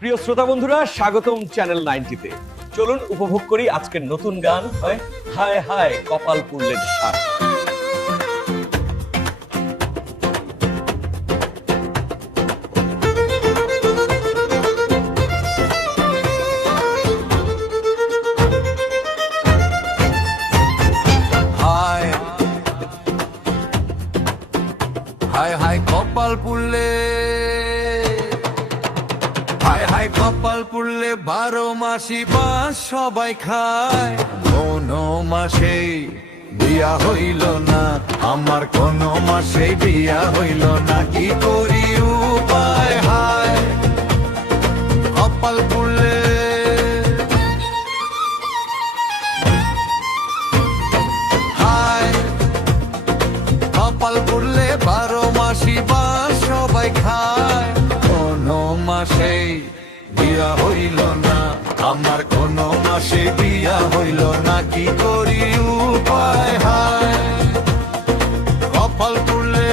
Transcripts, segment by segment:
প্রিয় শ্রোতা বন্ধুরা, স্বাগতম চ্যানেল নাইনটিতে। চলুন উপভোগ করি আজকের নতুন গান। হয়, হায় হায়, কপাল পুরলের সার। হায় হায়, কপাল পুড়লে হায় কপাল পুড়লে বারো মাসি বাস সবাই খায়। কোন মাসে বিয়া হইল না, আমার কোনো মাসে বিয়া হইল না, কি করি আমার কোনো মাসে বিয়া হইল না, কি করি উপায় হায়? কপাল পুড়লে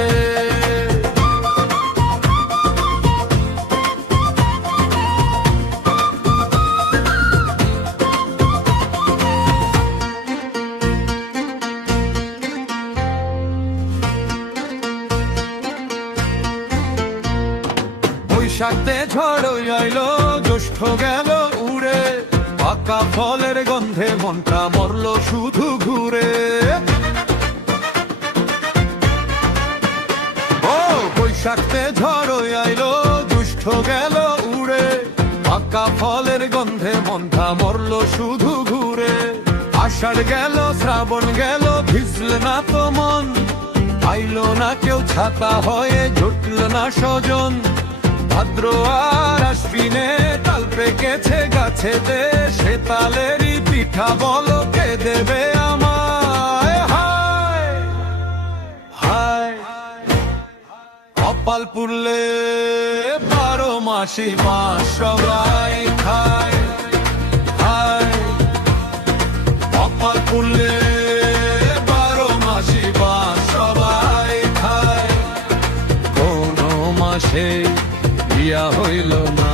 বৈশাখতে ঝড় আইলো। জ্যৈষ্ঠ গেল উড়ে, পাকা ফলের গন্ধে মনটা মরল শুধু ঘুরে। ও বৈশাখতে ঝড় আইলো, জ্যৈষ্ঠ গেল উড়ে, পাকা ফলের গন্ধে মনটা মরল শুধু ঘুরে। আষাঢ় গেল, শ্রাবণ গেল, ভিজল না তো মন, আইলো না কেউ ছাতা হয়ে, জুটল না স্বজন ভাদ্র আর আশ্বিনে তাল পেকেছে গাছেতে সে তালেরই পিঠা বলো কে দেবে আমায়? হায় হায়, কপাল পুরলে বারো মাসি মাস সবাই খায়। হায়, কপাল পুরলে মাসি বিয়া হইল না।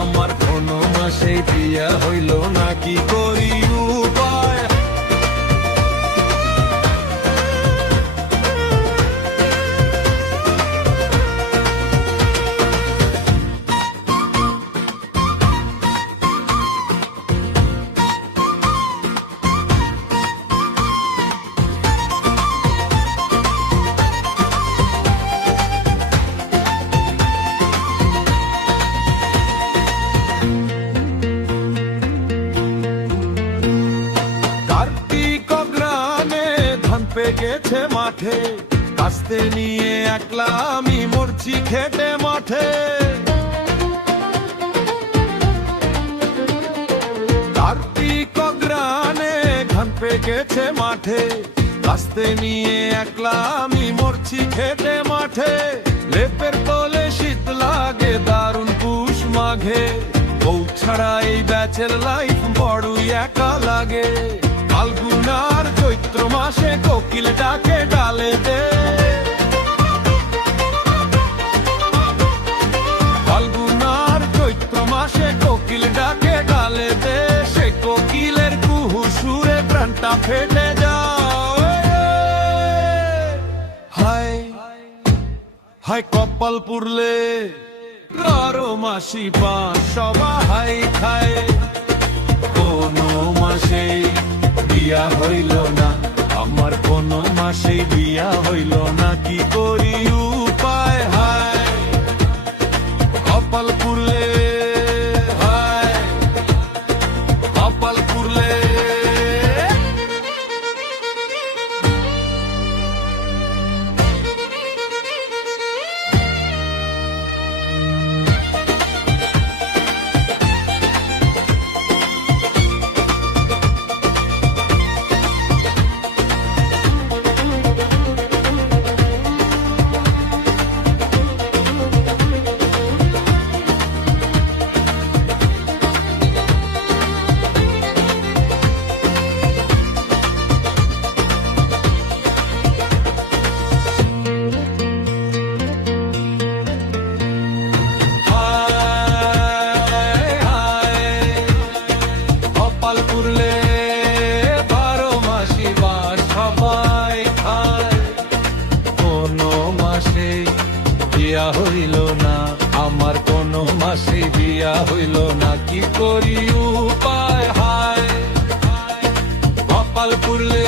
আমার কোনো মাসে বিয়া হইল না কি ধান পেকেছে মাঠে। কাস্তে নিয়ে একলা আমি মরছি খেটে মাঠে। কার্তিক অগ্রানে পেকেছে মাঠে। কাস্তে নিয়ে একলা আমি মরছি খেটে মাঠে। লেপের তলে শীত লাগে, দারুণ পুষ মাঘে। বউ ছাড়া এই ব্যাচের লাইফ বড়ই একা লাগে। কোকিল ডাকে ডালেতে ফাল্গুনার চৈত্র মাসে কোকিল ডাকে ডালেতে সে কোকিলের কুহু সুরে প্রাণটা ফেটে যায়। হায় হায় কপাল পুরলে। বারো মাসি পাঁচ সবাই খায়। কোনো মাসে বিয়া হইল না। আমার কোনো মাসে বিয়া হইল না কি করি? বিয়া হইল না, আমার কোনো মাসে বিয়া হইল না। কি করি উপায়? হায় কপাল পুরলে